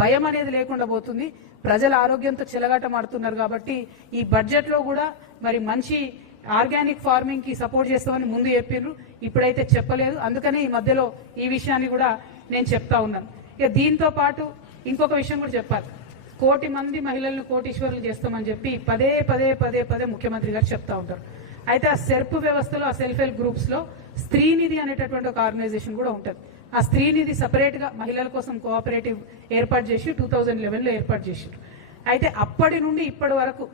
భయం అనేది లేకుండా పోతుంది. ప్రజల ఆరోగ్యంతో చెలగాటమాడుతున్నారు కాబట్టి ఈ బడ్జెట్ లో కూడా మరి మంచి ఆర్గానిక్ ఫార్మింగ్ కి సపోర్ట్ చేస్తామని ముందు చెప్పిర్రు, ఇప్పుడైతే చెప్పలేదు. అందుకని ఈ మధ్యలో ఈ విషయాన్ని కూడా నేను చెప్తా ఉన్నాను. ఇక దీంతో పాటు ఇంకొక విషయం కూడా చెప్పాలి. 1 కోటి మంది మహిళలను కోటీశ్వరులు చేస్తామని చెప్పి పదే పదే పదే పదే ముఖ్యమంత్రి గారు చెప్తా ఉంటారు. అయితే ఆ సెర్ప్ వ్యవస్థలో, ఆ సెల్ఫ్ హెల్ప్ గ్రూప్స్ లో స్త్రీనిధి అనేటటువంటి ఒక ఆర్గనైజేషన్ కూడా ఉంటుంది. ఆ స్త్రీనిధి సపరేట్ గా మహిళల కోసం కోఆపరేటివ్ ఏర్పాటు చేసి 2011లో ఏర్పాటు చేశారు. అయితే అప్పటి నుండి ఇప్పటి వరకు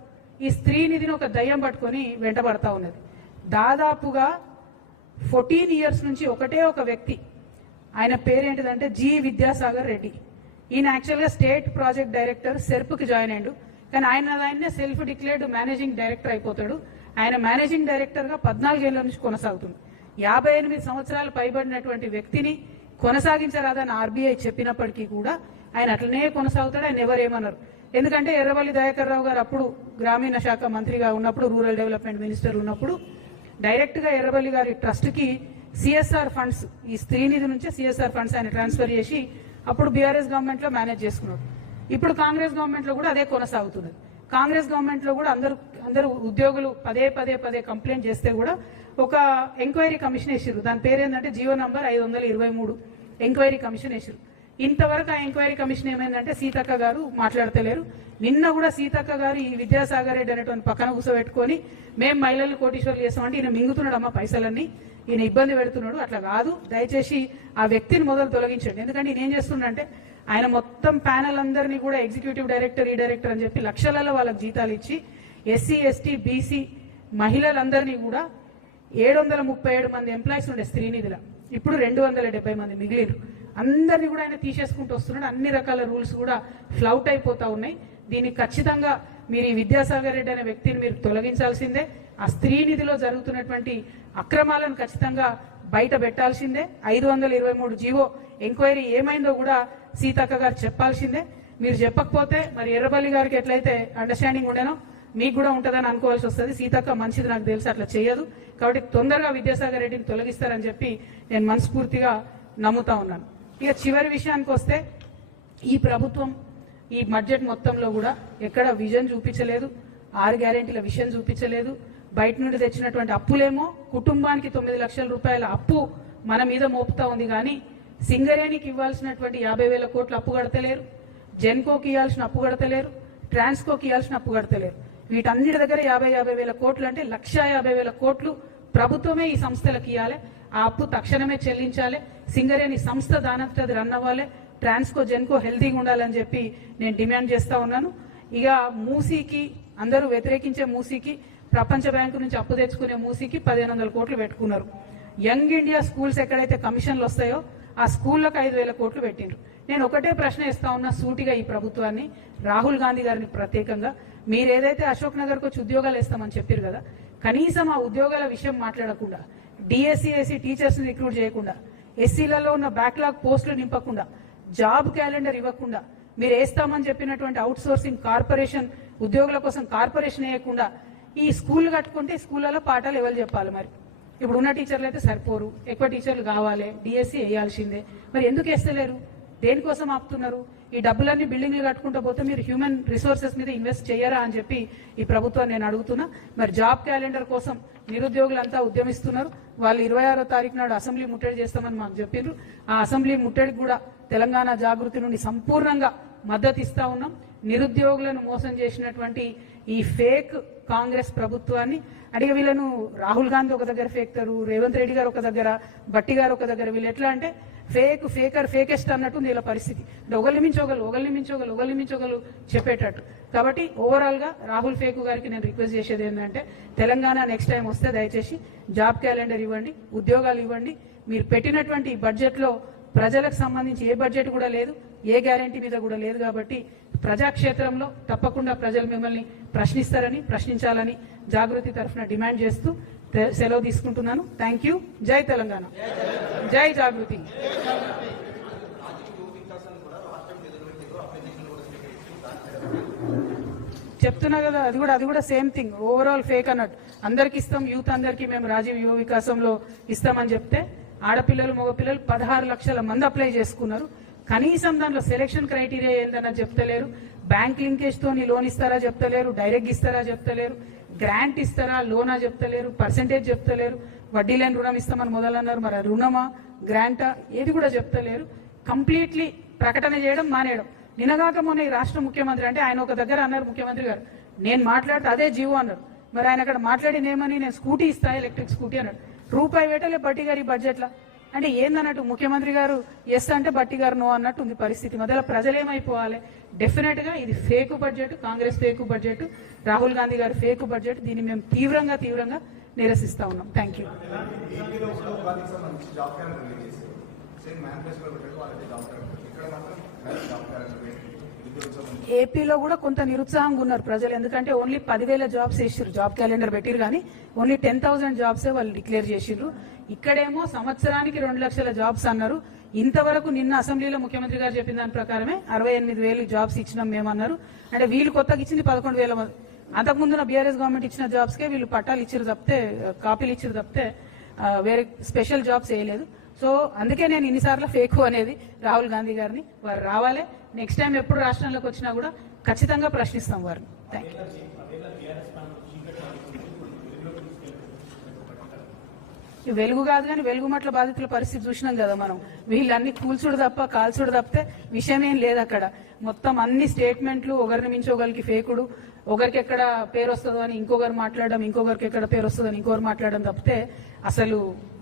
ఈ స్త్రీనిధిని ఒక దయ్యం పట్టుకొని వెంటబడతా ఉన్నది. దాదాపుగా 14 years నుంచి ఒకటే ఒక వ్యక్తి, ఆయన పేరేంటిదంటే జి విద్యాసాగర్ రెడ్డి. ఈయన యాక్చువల్గా స్టేట్ ప్రాజెక్ట్ డైరెక్టర్ సెర్ప్కి జాయిన్ అయ్యాడు. కానీ ఆయనే సెల్ఫ్ డిక్లేర్డ్ మేనేజింగ్ డైరెక్టర్ అయిపోతాడు. ఆయన మేనేజింగ్ డైరెక్టర్గా 14 ఏళ్ల నుంచి కొనసాగుతుంది. 58 సంవత్సరాలు పైబడినటువంటి వ్యక్తిని కొనసాగించరాదని ఆర్బీఐ చెప్పినప్పటికీ కూడా ఆయన అట్లనే కొనసాగుతాడు. ఆయన ఎవరేమన్నారు. ఎందుకంటే ఎర్రవల్లి దయాకర్ రావు గారు అప్పుడు గ్రామీణ శాఖ మంత్రిగా ఉన్నప్పుడు, రూరల్ డెవలప్మెంట్ మినిస్టర్ ఉన్నప్పుడు డైరెక్ట్ గా ఎర్రవల్లి గారి ట్రస్ట్ కి సిఎస్ఆర్ ఫండ్స్, ఈ స్త్రీనిధి నుంచే సిఎస్ఆర్ ఫండ్స్ ఆయన ట్రాన్స్ఫర్ చేసి అప్పుడు బీఆర్ఎస్ గవర్నమెంట్ లో మేనేజ్ చేసుకున్నాడు. ఇప్పుడు కాంగ్రెస్ గవర్నమెంట్ లో కూడా అదే కొనసాగుతున్నది. కాంగ్రెస్ గవర్నమెంట్ లో కూడా అందరూ ఉద్యోగులు పదే పదే పదే కంప్లైంట్ చేస్తే కూడా ఒక ఎంక్వైరీ కమిషన్ వేసారు. దాని పేరు ఏంటంటే జీవో నంబర్ 523 ఎంక్వైరీ కమిషన్ వేసారు. ఇంతవరకు ఆ ఎంక్వైరీ కమిషన్ ఏమైందంటే సీతక్క గారు మాట్లాడతలేరు. నిన్న కూడా సీతక్క గారు ఈ విద్యాసాగర్ రెడ్డి అనేటువంటి పక్కన కూర్చోబెట్టుకొని మేము మహిళలు కోటీశ్వర్లు చేస్తామంటే ఈయన మింగుతున్నాడు అమ్మ పైసలన్నీ, ఈయన ఇబ్బంది పెడుతున్నాడు. అట్లా కాదు, దయచేసి ఆ వ్యక్తిని మొదలు తొలగించండి. ఎందుకంటే ఈయన ఏం చేస్తుండంటే ఆయన మొత్తం ప్యానల్ అందరినీ కూడా ఎగ్జిక్యూటివ్ డైరెక్టర్, ఈ డైరెక్టర్ అని చెప్పి లక్షలలో వాళ్ళకి జీతాలు ఇచ్చి ఎస్సీ ఎస్టీ బీసీ మహిళలందరినీ కూడా 737 మంది ఎంప్లాయీస్ ఉండే స్త్రీనిధిలో ఇప్పుడు 270 మంది మిగిలిరు. అందరినీ కూడా ఆయన తీసేసుకుంటూ వస్తున్నాడు. అన్ని రకాల రూల్స్ కూడా ఫ్లౌట్ అయిపోతా ఉన్నాయి. దీనికి ఖచ్చితంగా మీరు ఈ విద్యాసాగర్ రెడ్డి అనే వ్యక్తిని మీరు తొలగించాల్సిందే. ఆ స్త్రీనిధిలో జరుగుతున్నటువంటి అక్రమాలను ఖచ్చితంగా బయట పెట్టాల్సిందే. 523 జీవో ఎంక్వైరీ ఏమైందో కూడా సీతక్క గారు చెప్పాల్సిందే. మీరు చెప్పకపోతే మరి ఎర్రబల్లి గారికి ఎట్లయితే అండర్స్టాండింగ్ ఉండేనో మీకు కూడా ఉంటుందని అనుకోవాల్సి వస్తుంది. సీతక్క మంచిది, నాకు తెలిసి అట్లా చేయదు. కాబట్టి తొందరగా విద్యాసాగర్ రెడ్డిని తొలగిస్తారని చెప్పి నేను మనస్ఫూర్తిగా నమ్ముతా ఉన్నాను. ఇక చివరి విషయానికి వస్తే ఈ ప్రభుత్వం ఈ బడ్జెట్ మొత్తంలో కూడా ఎక్కడ విజన్ చూపించలేదు, 6 గ్యారెంటీల విషయం చూపించలేదు. బయట నుండి తెచ్చినటువంటి అప్పులేమో కుటుంబానికి 9 లక్షల రూపాయల అప్పు మన మీద మోపుతా ఉంది. కానీ సింగరేణికి ఇవ్వాల్సినటువంటి 50,000 కోట్లు అప్పు కడతలేరు, జెన్కోకి ఇవ్వాల్సిన అప్పు కడతలేరు, ట్రాన్స్కోకి ఇవ్వాల్సిన అప్పు కడతలేరు. వీటన్నిటి దగ్గర 50,000 కోట్లు అంటే 1,50,000 కోట్లు ప్రభుత్వమే ఈ సంస్థలకు ఇవ్వాలి. ఆ అప్పు తక్షణమే చెల్లించాలి. సింగరేణి సంస్థ దానంతది రన్ అవ్వాలి. ట్రాన్స్కో జెన్కో హెల్తీగా ఉండాలని చెప్పి నేను డిమాండ్ చేస్తా ఉన్నాను. ఇక మూసీకి అందరూ వ్యతిరేకించే మూసీకి, ప్రపంచ బ్యాంకు నుంచి అప్పు తెచ్చుకునే మూసీకి 1,500 కోట్లు పెట్టుకున్నారు. యంగ్ ఇండియా స్కూల్స్ ఎక్కడైతే కమిషన్లు వస్తాయో ఆ స్కూళ్ళకు 5,000 కోట్లు పెట్టిండ్రు. నేను ఒకటే ప్రశ్న ఇస్తా ఉన్నా సూటిగా ఈ ప్రభుత్వాన్ని, రాహుల్ గాంధీ గారిని ప్రత్యేకంగా, మీరు ఏదైతే అశోక్ నగర్కి వచ్చి ఉద్యోగాలు ఇస్తామని చెప్పారు కదా, కనీసం ఆ ఉద్యోగాల విషయం మాట్లాడకుండా, డిఎస్సీ ఎస్సీ టీచర్స్ ని రిక్రూట్ చేయకుండా, ఎస్సీలలో ఉన్న బ్యాక్లాగ్ పోస్టులు నింపకుండా, జాబ్ క్యాలెండర్ ఇవ్వకుండా, మీరు వేస్తామని చెప్పినటువంటి అవుట్ సోర్సింగ్ కార్పొరేషన్ ఉద్యోగుల కోసం కార్పొరేషన్ వేయకుండా ఈ స్కూల్ కట్టుకుంటే స్కూళ్ళలో పాఠాలు ఎవరు చెప్పాలి? మరి ఇప్పుడు ఉన్న టీచర్లు అయితే సరిపోరు, ఎక్కువ టీచర్లు కావాలి, డిఎస్సీ వేయాల్సిందే. మరి ఎందుకు వేస్తలేరు? దేనికోసం ఆపుతున్నారు? ఈ డబ్బులన్నీ బిల్డింగ్లు కట్టుకుంటూ పోతే మీరు హ్యూమన్ రిసోర్సెస్ మీద ఇన్వెస్ట్ చేయరా అని చెప్పి ఈ ప్రభుత్వాన్ని నేను అడుగుతున్నా. మరి జాబ్ క్యాలెండర్ కోసం నిరుద్యోగులంతా ఉద్యమిస్తున్నారు. వాళ్ళు 26వ తారీఖు నాడు అసెంబ్లీ ముట్టడి చేస్తామని మాకు చెప్పారు. ఆ అసెంబ్లీ ముట్టడికి కూడా తెలంగాణ జాగృతి నుండి సంపూర్ణంగా మద్దతు ఇస్తా ఉన్నాం. నిరుద్యోగులను మోసం చేసినటువంటి ఈ ఫేక్ కాంగ్రెస్ ప్రభుత్వాన్ని అడిగి వీళ్ళను రాహుల్ గాంధీ ఒక దగ్గర ఫేక్తారు, రేవంత్ రెడ్డి గారు ఒక దగ్గర, బట్టి గారు ఒక దగ్గర, వీళ్ళు ఎట్లా అంటే ఫేక్ ఫేకర్ ఫేకెస్ట్ అన్నట్టుంది వీళ్ళ పరిస్థితి. అంటే ఒకళ్ళు మించోగలు చెప్పేటట్టు. కాబట్టి ఓవరాల్ గా రాహుల్ ఫేకు గారికి నేను రిక్వెస్ట్ చేసేది ఏంటంటే తెలంగాణ నెక్స్ట్ టైం వస్తే దయచేసి జాబ్ క్యాలెండర్ ఇవ్వండి, ఉద్యోగాలు ఇవ్వండి. మీరు పెట్టినటువంటి ఈ బడ్జెట్ లో ప్రజలకు సంబంధించి ఏ బడ్జెట్ కూడా లేదు, ఏ గ్యారంటీ మీద కూడా లేదు. కాబట్టి ప్రజాక్షేత్రంలో తప్పకుండా ప్రజలు మిమ్మల్ని ప్రశ్నించాలని జాగృతి తరఫున డిమాండ్ చేస్తూ సెలవు తీసుకుంటున్నాను. Thank you. జై తెలంగాణ, జై జాగృతి. చెప్తున్నా కదా, అది కూడా సేమ్ థింగ్, ఓవరాల్ ఫేక్ అన్నట్టు. అందరికి ఇస్తాం, యూత్ అందరికీ మేము రాజీవ్ యువ వికాసంలో ఇస్తామని చెప్తే ఆడపిల్లలు మగపిల్లలు 16 లక్షల మంది అప్లై చేసుకున్నారు. కనీసం దాంట్లో సెలెక్షన్ క్రైటీరియా ఏందన్నా చెప్తలేరు. బ్యాంక్ లింకేజ్ తోని లోన్ ఇస్తారా చెప్తలేరు, డైరెక్ట్ ఇస్తారా చెప్తలేరు, గ్రాంట్ ఇస్తారా లోనా చెప్తలేరు, పర్సెంటేజ్ చెప్తలేరు, వడ్డీ లేని రుణం ఇస్తామని మొదలన్నారు. మరి రుణమా గ్రాంటా ఏది కూడా చెప్తలేరు. కంప్లీట్లీ ప్రకటన చేయడం మానేయడం. నిన్నగాక మొన్న ఈ రాష్ట్ర ముఖ్యమంత్రి అంటే ఆయన ఒక దగ్గర అన్నారు ముఖ్యమంత్రి గారు, నేను మాట్లాడితే అదే జీవో అన్నారు. మరి ఆయన అక్కడ మాట్లాడినేమని నేను స్కూటీ ఇస్తా ఎలక్ట్రిక్ స్కూటీ అన్నాడు. రూపాయి వేటలే బట్టి గారి బడ్జెట్లా అంటే ఏందన్నట్టు ముఖ్యమంత్రి గారు ఎస్ అంటే బట్టి గారు నో అన్నట్టు ఉంది పరిస్థితి. మధ్యలో ప్రజలేమైపోవాలి? డెఫినెట్ గా ఇది fake budget, Congress fake budget, Rahul Gandhi గారు ఫేక్ బడ్జెట్. దీన్ని మేము తీవ్రంగా నిరసిస్తా ఉన్నాం. Thank you. ఏపీలో కూడా కొంత నిరుత్సాహంగా ఉన్నారు ప్రజలు. ఎందుకంటే ఓన్లీ 10,000 జాబ్స్ వేసారు, జాబ్ క్యాలెండర్ పెట్టిరు కానీ ఓన్లీ 10,000 జాబ్సే వాళ్ళు డిక్లేర్ చేసిర్రు. ఇక్కడేమో సంవత్సరానికి 2 లక్షల జాబ్స్ అన్నారు. ఇంతవరకు నిన్న అసెంబ్లీలో ముఖ్యమంత్రి గారు చెప్పిన దాని ప్రకారమే 68,000 జాబ్స్ ఇచ్చినాం మేమన్నారు. అంటే వీళ్ళు కొత్తగా ఇచ్చింది 11,000 మంది. అంతకుముందున బీఆర్ఎస్ గవర్నమెంట్ ఇచ్చిన జాబ్స్కే వీళ్ళు పట్టాలు ఇచ్చిరు తప్పితే, కాపీలు ఇచ్చిరు తప్పితే వేరే స్పెషల్ జాబ్స్ వేయలేదు. సో అందుకే నేను ఇన్నిసార్లు ఫేక్ అనేది రాహుల్ గాంధీ గారిని. వారు రావాలి. నెక్స్ట్ టైం ఎప్పుడు రాష్ట్రంలోకి వచ్చినా కూడా ఖచ్చితంగా ప్రశ్నిస్తాం వారిని. Thank you. వెలుగు కాదు కానీ వెలుగుమట్ల బాధితుల పరిస్థితి చూసినాం కదా మనం. వీళ్ళన్ని కూల్చుడు తప్ప కాల్చుడు తప్పితే విషయం ఏం లేదు అక్కడ. మొత్తం అన్ని స్టేట్మెంట్లు ఒకరిని మించి ఒకరికి ఫేకుడు, ఒకరికి ఎక్కడ పేరు వస్తుందో అని ఇంకొకరు మాట్లాడడం, ఇంకొకరికి ఎక్కడ పేరు వస్తుందో అని ఇంకొకరు మాట్లాడడం తప్పితే అసలు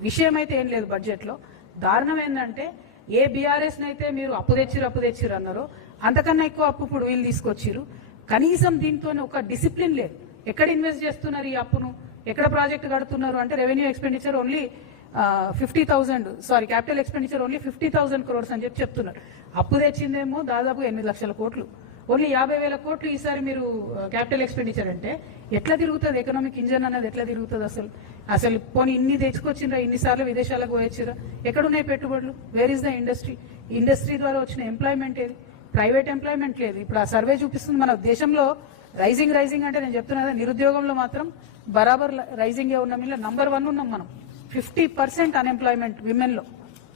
విషయం అయితే ఏం లేదు బడ్జెట్ లో. దారుణం ఏంటంటే ఏ బీఆర్ఎస్ అయితే మీరు అప్పు తెచ్చిరు అన్నారో అంతకన్నా ఎక్కువ అప్పు ఇప్పుడు వీళ్ళు తీసుకొచ్చిరు. కనీసం దీంతోనే ఒక డిసిప్లిన్ లేదు. ఎక్కడ ఇన్వెస్ట్ చేస్తున్నారు ఈ అప్పును, ఎక్కడ ప్రాజెక్ట్ కడుతున్నారు అంటే revenue expenditure only 50,000, sorry capital expenditure only 50,000 crores అని చెప్తున్నారు. అప్పు తెచ్చిందేమో దాదాపు 8 లక్షల కోట్లు. ఓన్లీ 50,000 కోట్లు ఈసారి మీరు క్యాపిటల్ ఎక్స్పెండిచర్ అంటే ఎట్లా తిరుగుతుంది? ఎకనామిక్ ఇంజన్ అనేది ఎట్లా తిరుగుతుంది? అసలు పోనీ ఇన్ని తెచ్చుకొచ్చిండ్రా, ఇన్నిసార్లు విదేశాలకు పోయొచ్చిరా? ఎక్కడున్నాయి పెట్టుబడులు? Where is the industry? Industry ద్వారా వచ్చిన ఎంప్లాయ్మెంట్ ఏది? ప్రైవేట్ ఎంప్లాయ్మెంట్ లేదు. ఇప్పుడు ఆ సర్వే చూపిస్తుంది మన దేశంలో రైజింగ్ అంటే నేను చెప్తున్నా నిరుద్యోగంలో మాత్రం బరాబర్ రైజింగ్ ఉన్న మీద నంబర్ 1 ఉన్నాం మనం. 50% అన్ఎంప్లాయ్మెంట్ విమెన్ లో.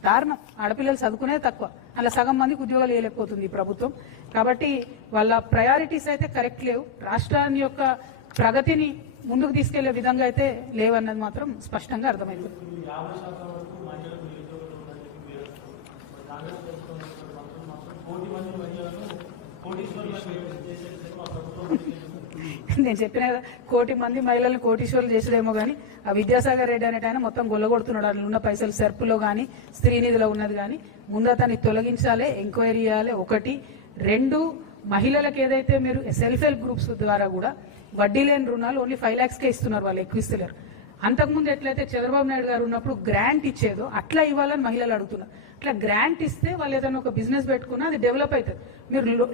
దారుణం. ఆడపిల్లలు చదువుకునే తక్కువ, అలా సగం మందికి ఉద్యోగాలు వేయలేకపోతుంది ఈ ప్రభుత్వం. కాబట్టి వాళ్ళ ప్రయారిటీస్ అయితే కరెక్ట్ లేవు. రాష్ట్రాన్ని యొక్క ప్రగతిని ముందుకు తీసుకెళ్లే విధంగా అయితే లేవన్నది మాత్రం స్పష్టంగా అర్థమైంది. నేను చెప్పిన 1,00,00,000 మంది మహిళలను కోటీశ్వరులు చేసేదేమో కానీ ఆ విద్యాసాగర్ రెడ్డి అనేట ఆయన మొత్తం గొల్లగొడుతున్నాడు. అందులో ఉన్న పైసలు సెర్పులో కానీ స్త్రీ నిధిలో ఉన్నది కానీ ముందు అతన్ని తొలగించాలి, ఎంక్వైరీ చేయాలి. 1, 2 మహిళలకు ఏదైతే మీరు సెల్ఫ్ హెల్ప్ గ్రూప్స్ ద్వారా కూడా వడ్డీ లేని రుణాలు ఓన్లీ 5 lakhsకే ఇస్తున్నారు, వాళ్ళు ఎక్కువ ఇస్తలేరు. అంతకుముందు ఎట్లయితే చంద్రబాబు నాయుడు గారు ఉన్నప్పుడు గ్రాంట్ ఇచ్చేదో అట్లా ఇవ్వాలని మహిళలు అడుగుతున్నారు. అట్లా గ్రాంట్ ఇస్తే వాళ్ళు ఏదైనా ఒక బిజినెస్ పెట్టుకున్నా అది డెవలప్ అవుతుంది. మీరు